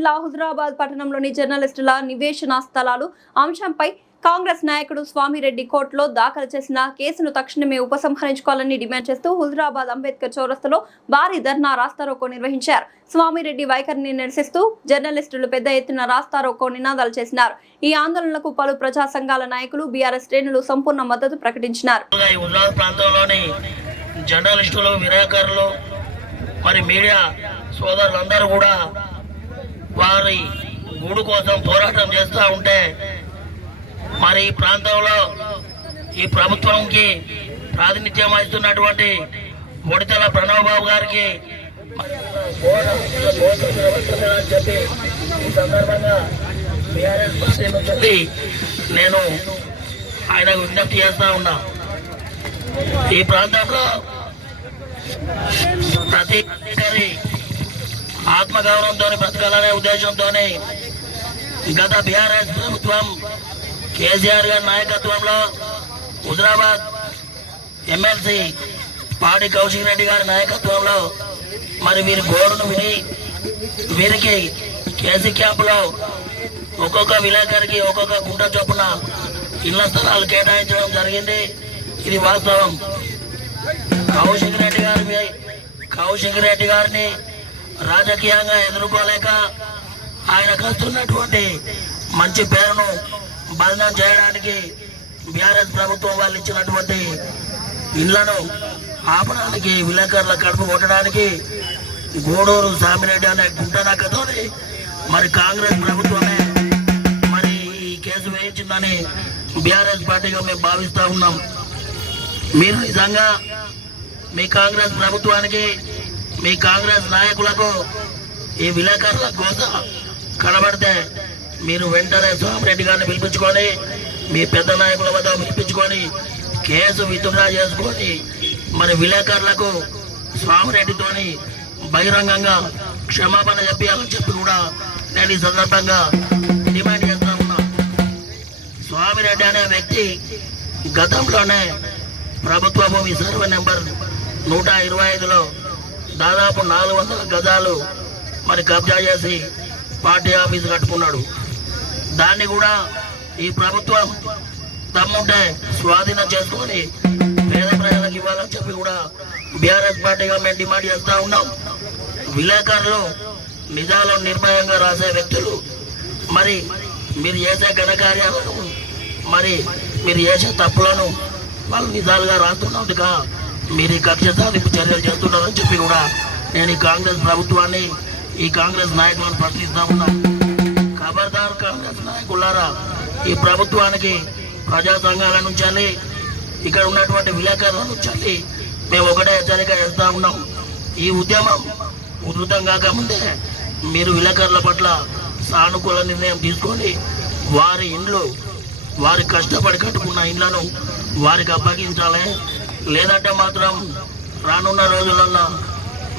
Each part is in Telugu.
జిల్లా హుజురాబాద్ పట్టణంలోని జర్నలిస్టుల నివేశన స్థలాలు అంశంపై కాంగ్రెస్ నాయకుడు స్వామిరెడ్డి కోర్టులో దాఖలు చేసిన కేసును తక్షణమే ఉపసంహరించుకోవాలని డిమాండ్ చేస్తూ హుజురాబాద్ అంబేద్కర్ చౌరస్తాలో భారీ ధర్నా రాస్తారోకో నిర్వహించారు. స్వామిరెడ్డి వైఖరిని నిరసిస్తూ జర్నలిస్టులు పెద్ద ఎత్తున రాస్తారోకో నినాదాలు చేసినారు. ఈ ఆందోళనకు పలు ప్రజా సంఘాల నాయకులు, బీఆర్ఎస్ శ్రేణులు సంపూర్ణ మద్దతు ప్రకటించినారు. జర్నలిస్టులు, విలేకరులు, మరి మీడియా సోదరులందరూ కూడా వారి గూడు కోసం పోరాటం చేస్తూ ఉంటే మరి ఈ ప్రాంతంలో ఈ ప్రభుత్వంకి ప్రాతినిధ్యం వహిస్తున్నటువంటి బొడితెల ప్రణవ్ బాబు గారికి చెప్పి ఈ సందర్భంగా బీఆర్ఎస్ పార్టీ నుంచి నేను ఆయనకు విజ్ఞప్తి చేస్తా ఉన్నా. ఈ ప్రాంతంలో ప్రతి ఆత్మగౌరవంతో బ్రతకాలనే ఉద్దేశంతో గత బీఆర్ఎస్ ప్రభుత్వం కేసీఆర్ గారి నాయకత్వంలో హుజురాబాద్ ఎమ్మెల్సీ పాడి కౌశిక్ రెడ్డి గారి నాయకత్వంలో మరి వీరి గోడును విని వీరికి కేసీ క్యాంపులో ఒక్కొక్క విలేకరికి ఒక్కొక్క గుంట చొప్పున ఇళ్ల స్థలాలు కేటాయించడం జరిగింది. ఇది వాస్తవం. కౌశిక్ రెడ్డి గారిని రాజకీయంగా ఎదుర్కోలేక ఆయనకు వస్తున్నటువంటి మంచి పేరును బదనం చేయడానికి బీఆర్ఎస్ ప్రభుత్వం వాళ్ళు ఇచ్చినటువంటి ఇళ్లను ఆపడానికి, విలేకరుల కడుపు కొట్టడానికి గూడూరు సామిరెడ్డి అనే గుంటనక్కతో మరి కాంగ్రెస్ ప్రభుత్వమే మరి ఈ కేసు వేయించిందని బీఆర్ఎస్ పార్టీగా మేము భావిస్తూ ఉన్నాం. మీరు నిజంగా మీ కాంగ్రెస్ ప్రభుత్వానికి, మీ కాంగ్రెస్ నాయకులకు ఈ విలేకరుల కోసం కనబడితే మీరు వెంటనే స్వామిరెడ్డి గారిని పిలిపించుకొని, మీ పెద్ద నాయకుల వద్ద పిలిపించుకొని కేసు విత్డ్రా చేసుకొని మరి విలేకరులకు స్వామిరెడ్డితోని బహిరంగంగా క్షమాపణ చెప్పాలని చెప్పి కూడా నేను ఈ సందర్భంగా డిమాండ్ చేస్తా ఉన్నా. స్వామిరెడ్డి అనే వ్యక్తి గతంలోనే ప్రభుత్వ భూమి సర్వే నెంబర్ 125లో దాదాపు 400 గజాలు మరి కబ్జా చేసి పార్టీ ఆఫీసు కట్టుకున్నాడు. దాన్ని కూడా ఈ ప్రభుత్వం తమ్ముంటే స్వాధీనం చేసుకొని పేద ప్రజలకు ఇవ్వాలని చెప్పి కూడా బీఆర్ఎస్ పార్టీగా మేము డిమాండ్ చేస్తూ ఉన్నాం. విలేకరులు నిజాలు నిర్భయంగా రాసే వ్యక్తులు మరి మీరు చేసే ఘనకార్యాలను, మరి మీరు చేసే తప్పులను వాళ్ళు నిజాలుగా రాస్తున్నందుగా మీరు ఈ కక్ష సాధింపు చర్యలు చేస్తున్నారని చెప్పి కూడా నేను ఈ కాంగ్రెస్ ప్రభుత్వాన్ని, ఈ కాంగ్రెస్ నాయకులను ప్రశ్నిస్తా ఉన్నా. ఖబర్దార్ కాంగ్రెస్ నాయకులారా, ఈ ప్రభుత్వానికి ప్రజా సంఘాల నుంచి ఇక్కడ ఉన్నటువంటి విలేకరుల నుంచి మేము ఒకటే హెచ్చరిక చేస్తా ఉన్నాం. ఈ ఉద్యమం ఉధృతం కాకముందే మీరు విలేకరుల పట్ల సానుకూల నిర్ణయం తీసుకొని వారి ఇండ్లు, వారి కష్టపడి కట్టుకున్న ఇండ్లను వారికి అప్పగించాలి. లేదంటే మాత్రం రానున్న రోజులలో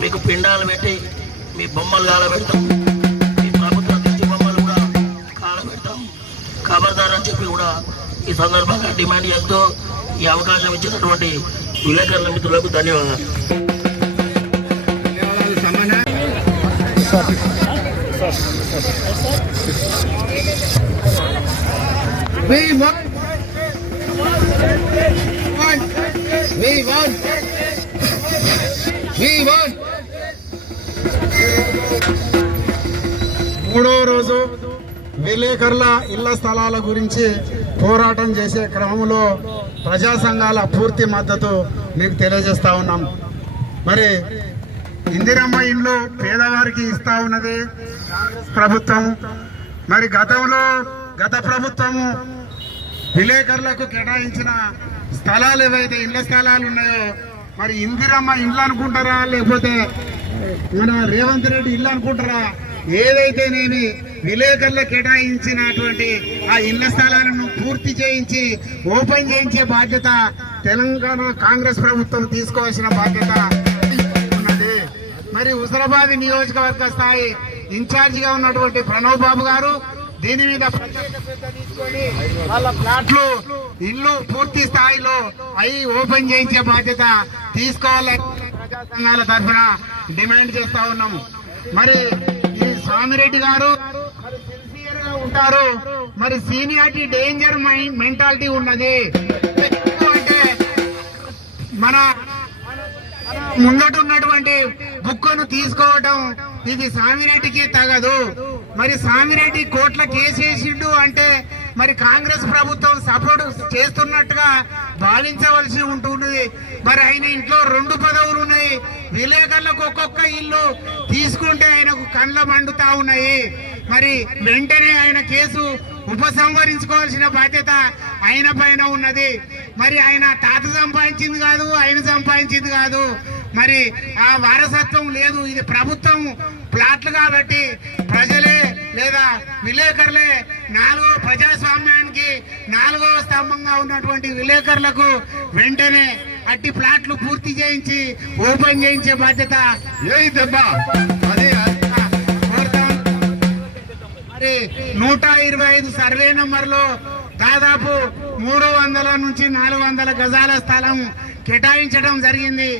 మీకు పిండాలు పెట్టి మీ బొమ్మలు కాలబెడతాం, మీ ప్రభుత్వ దిష్టి బొమ్మలు కూడా కాలబెడతాం. ఖబర్దార్ అని చెప్పి కూడా ఈ సందర్భంగా డిమాండ్ చేస్తూ ఈ అవకాశం ఇచ్చినటువంటి విలేకరుల మిత్రులకు ధన్యవాదాలు. మూడో రోజు విలేకరుల ఇళ్ల స్థలాల గురించి పోరాటం చేసే క్రమంలో ప్రజా సంఘాల పూర్తి మద్దతు మీకు తెలియజేస్తా ఉన్నాం. మరి ఇందిరమ్మ ఇండ్లు పేదవారికి ఇస్తా ఉన్నది కాంగ్రెస్ ప్రభుత్వం. మరి గత ప్రభుత్వము విలేకరులకు కేటాయించిన స్థలాలు ఏవైతే ఇళ్ల స్థలాలు ఉన్నాయో మరి ఇందిరమ్మ ఇండ్లు అనుకుంటారా, లేకపోతే మన రేవంత్ రెడ్డి ఇల్లు అనుకుంటారా, ఏదైతేనేమి విలేకరులకు కేటాయించినటువంటి ఆ ఇళ్ల స్థలాలను పూర్తి చేయించి ఓపెన్ చేయించే బాధ్యత తెలంగాణ కాంగ్రెస్ ప్రభుత్వం తీసుకోవాల్సిన బాధ్యత ఉన్నది. మరి హుజురాబాద్ నియోజకవర్గ స్థాయి ఇన్ఛార్జిగా ఉన్నటువంటి ప్రణవ్ బాబు గారు దీని మీద ప్రత్యేక శ్రద్ధ తీసుకొని వాళ్ళ ప్లాట్లు, ఇల్లు పూర్తి స్థాయిలో అవి ఓపెన్ చేయించే బాధ్యత తీసుకోవాలని ప్రజా సంఘాల తరఫున డిమాండ్ చేస్తా ఉన్నాము. మరి ఈ స్వామిరెడ్డి గారు మరి సిన్సియర్ గా ఉంటారు, మరి సీనియారిటీ డేంజర్ మెంటాలిటీ ఉన్నది. అంటే మన ముంగట ఉన్నటువంటి బుక్కను తీసుకోవటం ఇది స్వామిరెడ్డికి తగదు. మరి స్వామిరెడ్డి కోట్ల కేసేసిండు అంటే మరి కాంగ్రెస్ ప్రభుత్వం సపోర్ట్ చేస్తున్నట్టుగా భావించవలసి ఉంటుంది. మరి ఆయన ఇంట్లో 2 పదవులు ఉన్నాయి, విలేకరులకు ఒక్కొక్క ఇల్లు తీసుకుంటే ఆయనకు కండ్ల మండుతా ఉన్నాయి. మరి వెంటనే ఆయన కేసు ఉపసంహరించుకోవాల్సిన బాధ్యత ఆయన పైన ఉన్నది. మరి ఆయన తాత సంపాదించింది కాదు, ఆయన సంపాదించింది కాదు, మరి ఆ వారసత్వం లేదు. ఇది ప్రభుత్వం ప్లాట్లు కాబట్టి ప్రజలే లేదా విలేకరులే ప్రజాస్వామ్యానికి 4వ స్తంభంగా ఉన్నటువంటి విలేకరులకు వెంటనే అట్టి ప్లాట్లు పూర్తి చేయించి ఓపెన్ చేయించే బాధ్యత అదే మరి 125 సర్వే నంబర్లో దాదాపు 300 నుంచి 400 గజాల స్థలం కేటాయించడం జరిగింది,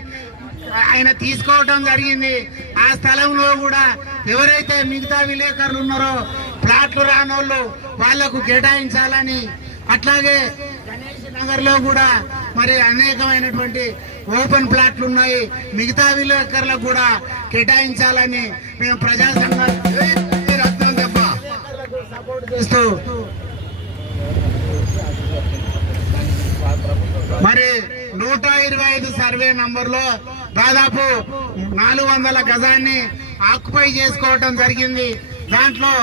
ఆయన తీసుకోవటం జరిగింది. ఆ స్థలంలో కూడా ఎవరైతే మిగతా విలేకరులు ఉన్నారో ప్లాట్లు రానోళ్ళు వాళ్లకు కేటాయించాలని, అట్లాగే గణేష్ నగర్ లో కూడా మరి అనేకమైనటువంటి ఓపెన్ ప్లాట్లు ఉన్నాయి, మిగతా విలేకరులకు కూడా కేటాయించాలని మేము ప్రజా సంఘాలు సపోర్ట్ చేస్తూ మరి 125 సర్వే నంబర్లో దాదాపు 400 గజాన్ని ఆక్యుపై చేసుకోవటం జరిగింది. దాంట్లో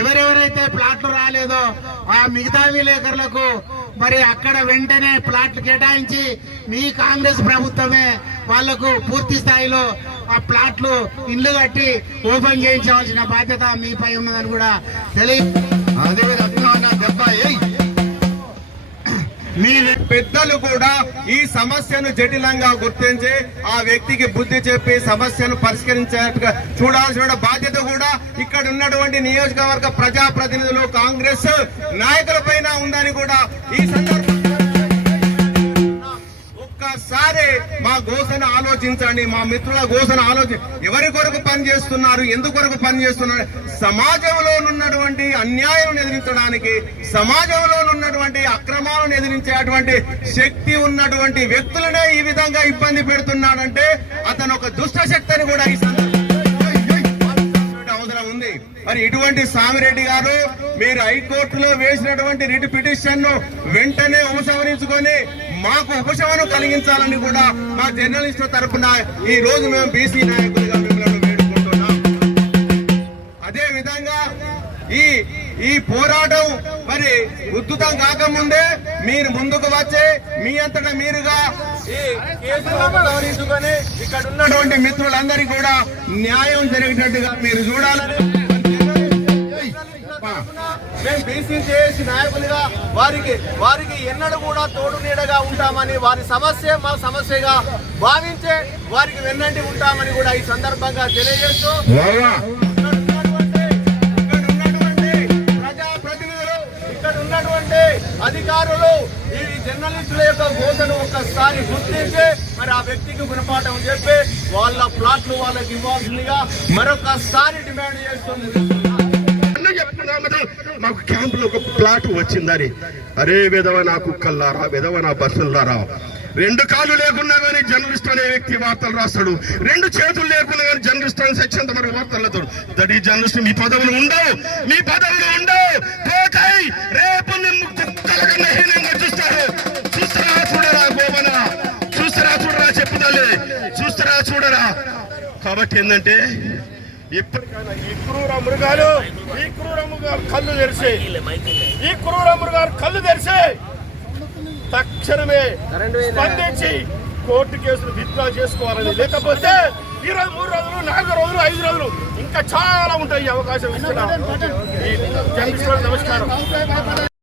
ఎవరెవరైతే ప్లాట్లు రాలేదో ఆ మిగతా విలేకరులకు మరి అక్కడ వెంటనే ప్లాట్లు కేటాయించి మీ కాంగ్రెస్ ప్రభుత్వమే వాళ్లకు పూర్తి స్థాయిలో ఆ ప్లాట్లు ఇల్లు కట్టి ఓపెన్ చేయించవలసిన బాధ్యత మీపై ఉన్నదని కూడా పెద్దలు కూడా ఈ సమస్యను జటిలంగా గుర్తించి ఆ వ్యక్తికి బుద్ధి చెప్పి సమస్యను పరిష్కరించేట్టుగా చూడాల్సిన బాధ్యత కూడా ఇక్కడ ఉన్నటువంటి నియోజకవర్గ ప్రజాప్రతినిధులు కాంగ్రెస్ నాయకుల పైన ఉందని కూడా ఈ సందర్భంగా ఒక్కసారి మా గోసను ఆలోచించండి, మా మిత్రుల గోసను ఎవరి కొరకు పనిచేస్తున్నారు, ఎందుకొరకు పనిచేస్తున్నారు, సమాజంలో ఉన్నటువంటి అన్యాయం ఎదిరించడానికి, సమాజంలో ఉన్నటువంటి అక్రమాలను ఎదిరించేటువంటి శక్తి ఉన్నటువంటి వ్యక్తులనే ఈ విధంగా ఇబ్బంది పెడుతున్నాడంటే అతను ఒక దుష్ట శక్తిని కూడా ఈ అవసరం ఉంది. మరి ఇటువంటి స్వామిరెడ్డి గారు మీరు హైకోర్టులో వేసినటువంటి రిట్ పిటిషన్ ను వెంటనే ఉపసంహరించుకొని మాకు ఉపశమనం కలిగించాలని కూడా మా జర్నలిస్టుల తరఫున ఈ రోజు మేము బీసీ నాయకులుగా మిమ్మల్ని వేడుకుంటున్నాం. అదే విధంగా ఈ పోరాటం మరి ఉద్ధృతం కాకముందే మీరు ముందుకు వచ్చి మీ అంతటా మీరుగా ఈ కేసులను గమనించుకొని ఇక్కడ ఉన్నటువంటి మిత్రులందరికీ కూడా న్యాయం జరిగేటట్టుగా మీరు చూడాలని మేము బీసీజేఏసీ నాయకులుగా వారికి ఎన్నడూ కూడా తోడు నీడగా ఉంటామని, వారి సమస్య మా సమస్యగా భావించే వారికి వెన్నంటి ఉంటామని కూడా ఈ సందర్భంగా తెలియజేస్తూ ప్రజాప్రతినిధులు ఇక్కడ ఉన్నటువంటి అధికారులు ఈ జర్నలిస్టుల యొక్క గోసను ఒక్కసారి గుర్తించి మరి ఆ వ్యక్తికి గుణపాఠం చెప్పి వాళ్ళ ప్లాట్లు వాళ్ళకి ఇవ్వాల్సిందిగా మరొకసారి డిమాండ్ చేస్తుంది. మాకు క్యాంప్ లో ఒక ప్లాట్ వచ్చిందని, అరే విధవ నా కుక్కల్లారా, విధవ నా బస్సులారా, 2 కాళ్ళు లేకున్నా కానీ జర్నలిస్ట్ అనే వ్యక్తి వార్తలు రాస్తాడు, 2 చేతులు లేకున్నా కానీ జర్నలిస్ట్ అని సత్యంత మరి వార్తలు రాస్తాడు. దట్ ఈ జర్నలిస్ట్ మీ పదవులు ఉండవు పోతాయి, రేపు కుక్కలకన్నా హీనంగా చూస్తారు. చూస్తారా చూడరా గోవన, చూడరా చెప్పుదలే, చూడరా. కాబట్టి ఏంటంటే ఇప్పటికైనా ఈ క్రూర మృగాలు కళ్ళు తెరిచి తక్షణమే స్పందించి కోర్టు కేసులు విత్డ్రా చేసుకోవాలని, లేకపోతే 2, 3 రోజులు, 4 రోజులు, 5 రోజులు ఇంకా చాలా ఉంటాయి అవకాశం ఇచ్చిన. నమస్కారం.